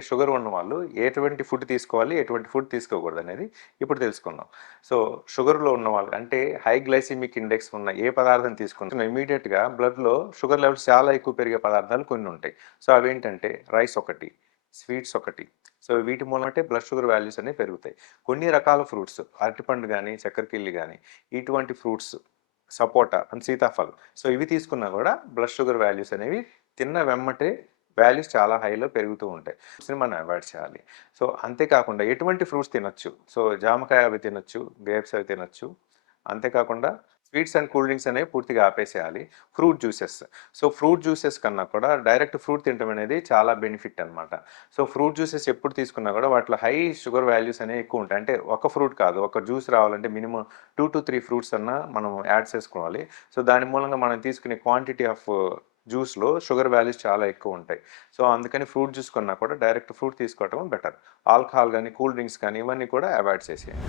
Sugar ఉన్నవాళ్ళు ఎటువంటి food తీసుకోవాలి, ఎటువంటి ఫుడ్ తీసుకోకూడదనేది ఇప్పుడు తెలుసుకుందాం. సో, షుగర్‌లో ఉన్నవాళ్ళు అంటే హై గ్లైసెమిక్ ఇండెక్స్ ఉన్న ఏ పదార్థం తీసుకున్నా ఇమ్మీడియేట్‌గా బ్లడ్‌లో షుగర్ లెవెల్స్ చాలా ఎక్కువ పెరిగే పదార్థాలు కొన్ని ఉంటాయి. సో, అవేంటంటే రైస్ ఒకటి, స్వీట్స్ ఒకటి. సో, వీటి మూలమంటే బ్లడ్ షుగర్ వాల్యూస్ అనేవి పెరుగుతాయి. కొన్ని రకాల ఫ్రూట్స్ అరటిపండు గాని, చక్కెరకేళి గాని ఇటువంటి fruits sapota and Sitaphal. So, ఇవి తీసుకున్నా కూడా బ్లడ్ షుగర్ వాల్యూస్ అనేవి తిన్న వెమ్మటే వాల్యూస్ చాలా హైలో పెరుగుతూ ఉంటాయి. ఫ్రూట్స్‌ని మనం అవాయిడ్ చేయాలి. సో, అంతేకాకుండా ఎటువంటి ఫ్రూట్స్ తినొచ్చు. సో, జామకాయ అవి తినొచ్చు, గ్రేప్స్ అవి తినొచ్చు. అంతేకాకుండా స్వీట్స్ అండ్ కూల్ డ్రింక్స్ అనేవి పూర్తిగా ఆపేసేయాలి. Fruit juices. So, fruit juices కన్నా కూడా డైరెక్ట్ ఫ్రూట్ తినడం అనేది చాలా బెనిఫిట్ అనమాట. సో, ఫ్రూట్ జ్యూసెస్ ఎప్పుడు తీసుకున్నా కూడా వాటిలో హై షుగర్ వాల్యూస్ అనేవి ఎక్కువ ఉంటాయి. అంటే ఒక ఫ్రూట్ కాదు. ఒక జ్యూస్ రావాలంటే మినిమమ్ 2-3 ఫ్రూట్స్ అన్నా మనం యాడ్ చేసుకోవాలి. సో, దాని మూలంగా మనం తీసుకునే క్వాంటిటీ ఆఫ్ జ్యూస్‌లో షుగర్ వాల్యూస్ చాలా ఎక్కువ ఉంటాయి. సో, అందుకని ఫ్రూట్ జ్యూస్ కొన్నా కూడా డైరెక్ట్ ఫ్రూట్ తీసుకోవటం బెటర్. ఆల్కహాల్ గాని, కూల్ డ్రింక్స్ కానీ ఇవన్నీ కూడా అవాయిడ్ చేసేయండి.